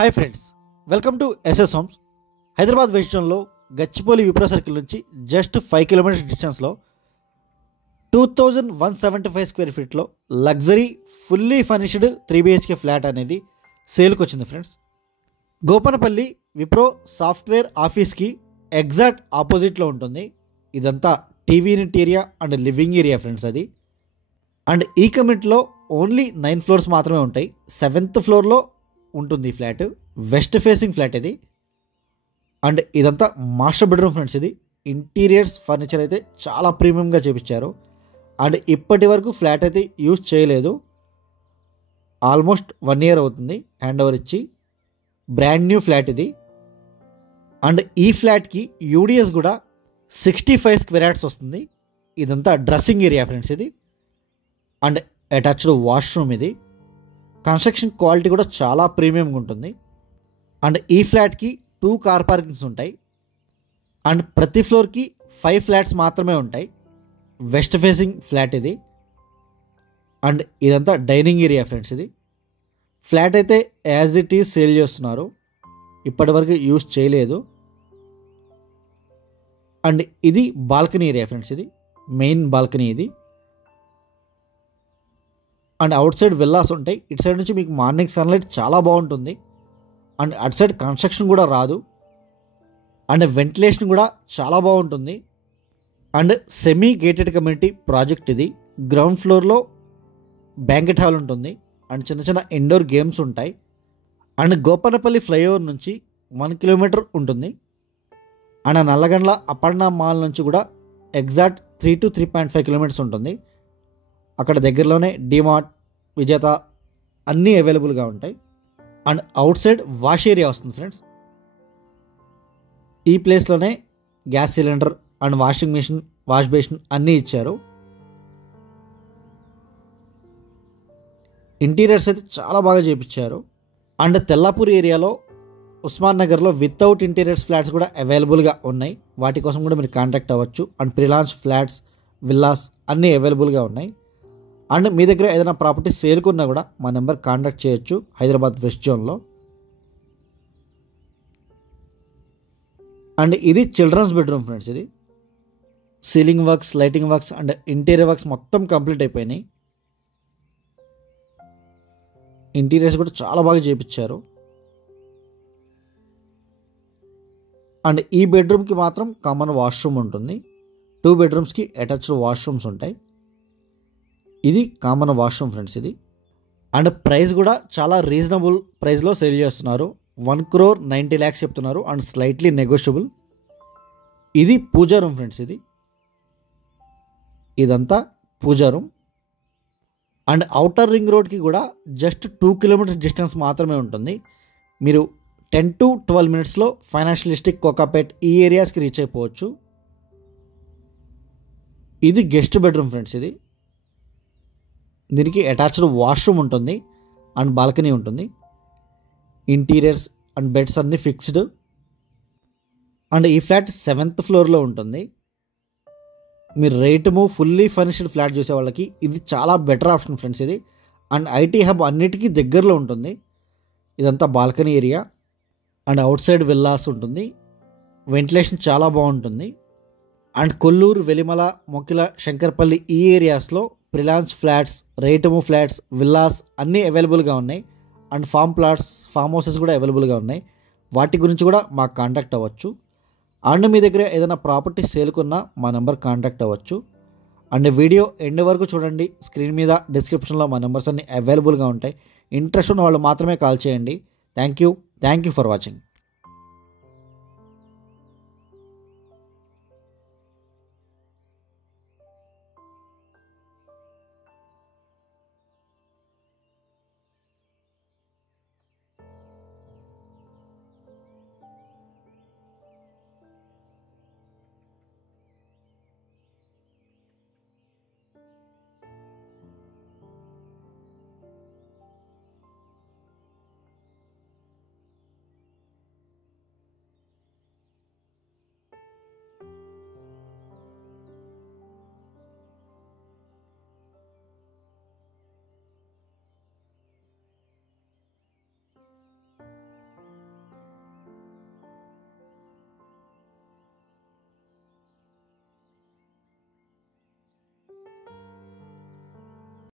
Hi friends, welcome to SS homes. Hyderabad west జోన్లో Gachibowli Wipro circle నుంచి just 5 kilometres డిస్టెన్స్లో 2175 square ఫీట్లో luxury fully furnished 3BHK flat అనేది సేల్కి వచ్చింది ఫ్రెండ్స్. గోపనపల్లి విప్రో సాఫ్ట్వేర్ ఆఫీస్కి ఎగ్జాక్ట్ ఆపోజిట్లో ఉంటుంది. ఇదంతా TV unit area and living area friends అది. అండ్ ఈ కమిటీలో ఓన్లీ 9 ఫ్లోర్స్ మాత్రమే ఉంటాయి. 7th ఫ్లోర్లో ఉంటుంది ఈ ఫ్లాట్. వెస్ట్ ఫేసింగ్ ఫ్లాట్ ఇది. అండ్ ఇదంతా మాస్టర్ బెడ్రూమ్ ఫ్రెండ్స్ ఇది. ఇంటీరియర్స్ ఫర్నిచర్ అయితే చాలా ప్రీమియంగా చేపించారు. అండ్ ఇప్పటి వరకు ఫ్లాట్ అయితే యూజ్ చేయలేదు. ఆల్మోస్ట్ 1 year అవుతుంది హ్యాండ్ ఓవర్ ఇచ్చి. బ్రాండ్ న్యూ ఫ్లాట్ ఇది. అండ్ ఈ ఫ్లాట్కి యూడిఎస్ కూడా 65 స్క్వేర్ యార్డ్స్ వస్తుంది. ఇదంతా డ్రెస్సింగ్ ఏరియా ఫ్రెండ్స్ ఇది. అండ్ అటాచ్డ్ వాష్రూమ్ ఇది. కన్స్ట్రక్షన్ క్వాలిటీ కూడా చాలా ప్రీమియంగా ఉంటుంది. అండ్ ఈ ఫ్లాట్కి 2 కార్ పార్కింగ్స్ ఉంటాయి. అండ్ ప్రతి ఫ్లోర్కి 5 ఫ్లాట్స్ మాత్రమే ఉంటాయి. వెస్ట్ ఫేసింగ్ ఫ్లాట్ ఇది. అండ్ ఇదంతా డైనింగ్ ఏరియా ఫ్రెండ్స్ ఇది. ఫ్లాట్ అయితే యాజ్ ఇట్ ఈజ్ సేల్ చేస్తున్నారు, ఇప్పటి వరకు యూజ్ చేయలేదు. అండ్ ఇది బాల్కనీ ఏరియా ఫ్రెండ్స్ ఇది. మెయిన్ బాల్కనీ ఇది. అండ్ అవుట్ సైడ్ విల్లాస్ ఉంటాయి. ఇటు సైడ్ నుంచి మీకు మార్నింగ్ సన్లైట్ చాలా బాగుంటుంది. అండ్ అటు సైడ్ కన్స్ట్రక్షన్ కూడా రాదు. అండ్ వెంటిలేషన్ కూడా చాలా బాగుంటుంది. And semi gated community project ఇది. గ్రౌండ్ ఫ్లోర్లో బ్యాంకెట్ హాల్ ఉంటుంది. అండ్ చిన్న చిన్న ఇండోర్ గేమ్స్ ఉంటాయి. అండ్ గోపనపల్లి ఫ్లైఓవర్ నుంచి 1 kilometer ఉంటుంది. అండ్ నల్లగండ్ల అపర్ణ మాల్ నుంచి కూడా ఎగ్జాక్ట్ 3 to 3.5 kilometers ఉంటుంది. అక్కడ దగ్గరలోనే డిమార్ట్, విజేత అన్నీ అవైలబుల్గా ఉంటాయి. And outside wash area వస్తుంది ఫ్రెండ్స్. ఈ ప్లేస్లోనే gas cylinder and washing machine, wash basin అన్నీ ఇచ్చారు. ఇంటీరియర్స్ అయితే చాలా బాగా చేయించారు. అండ్ తెల్లాపూర్ ఏరియాలో ఉస్మాన్ నగర్లో వితౌట్ ఇంటీరియర్స్ ఫ్లాట్స్ కూడా అవైలబుల్గా ఉన్నాయి. వాటి కోసం కూడా మీరు కాంటాక్ట్ అవ్వచ్చు. అండ్ ప్రీలాంచ్ ఫ్లాట్స్, విల్లాస్ అన్నీ అవైలబుల్గా ఉన్నాయి. అండ్ మీ దగ్గర ఏదైనా ప్రాపర్టీ సేల్కున్నా కూడా మా నెంబర్ కాంటాక్ట్ చేయొచ్చు హైదరాబాద్ వెస్ట్ జోన్లో. అండ్ ఇది చిల్డ్రన్స్ బెడ్రూమ్ ఫ్రెండ్స్ ఇది. Ceiling works, lighting works and interior works మొత్తం కంప్లీట్ అయిపోయినాయి. ఇంటీరియర్స్ కూడా చాలా బాగా చేయించారు. అండ్ ఈ బెడ్రూమ్కి మాత్రం కామన్ వాష్రూమ్ ఉంటుంది. 2 bedrooms అటాచ్డ్ వాష్రూమ్స్ ఉంటాయి. ఇది కామన్ వాష్రూమ్ ఫ్రెండ్స్ ఇది. అండ్ ప్రైస్ కూడా చాలా రీజనబుల్ ప్రైస్లో సేల్ చేస్తున్నారు. 1,90 lakhs చెప్తున్నారు. And slightly negotiable. ఇది పూజా రూమ్ ఫ్రెండ్స్ ఇది. ఇదంతా పూజా రూమ్. అండ్ అవుటర్ రింగ్ రోడ్కి కూడా జస్ట్ 2 kilometers డిస్టెన్స్ మాత్రమే ఉంటుంది. మీరు 10 to 12 minutesలో ఫైనాన్షియల్ డిస్ట్రిక్ట్, కోకాపేట్ ఈ ఏరియాస్కి రీచ్ అయిపోవచ్చు. ఇది గెస్ట్ బెడ్రూమ్ ఫ్రెండ్స్ ఇది. దీనికి అటాచ్డ్ వాష్రూమ్ ఉంటుంది అండ్ బాల్కనీ ఉంటుంది. ఇంటీరియర్స్ అండ్ బెడ్స్ అన్నీ ఫిక్స్డ్. అండ్ ఈ ఫ్లాట్ 7th floorలో ఉంటుంది. మీరు రేటుము ఫుల్లీ ఫర్నిష్డ్ ఫ్లాట్ చూసే వాళ్ళకి ఇది చాలా బెటర్ ఆప్షన్ ఫ్రెండ్స్ ఇది. అండ్ ఐటీ హబ్ అన్నిటికీ దగ్గరలో ఉంటుంది. ఇదంతా balcony area. And out side villas ఉంటుంది. వెంటిలేషన్ చాలా బాగుంటుంది. అండ్ కొల్లూరు, వెలిమల, మొక్కిల, శంకర్పల్లి ఈ ఏరియాస్లో ప్రిలాన్స్ ఫ్లాట్స్, రేటము ఫ్లాట్స్, విల్లాస్ అన్నీ అవైలబుల్గా ఉన్నాయి. And form plots, form houses కూడా అవైలబుల్గా ఉన్నాయి. వాటి గురించి కూడా మాకు కాంటాక్ట్ అవ్వచ్చు. అండ్ మీ దగ్గర ఏదైనా ప్రాపర్టీ సేల్కున్నా మా నెంబర్ కాంటాక్ట్ అవ్వచ్చు. అండ్ వీడియో ఎండ్ వరకు చూడండి. స్క్రీన్ మీద, డిస్క్రిప్షన్లో మా నెంబర్స్ అన్నీ అవైలబుల్గా ఉంటాయి. ఇంట్రెస్ట్ ఉన్న వాళ్ళు మాత్రమే కాల్ చేయండి. Thank you for watching.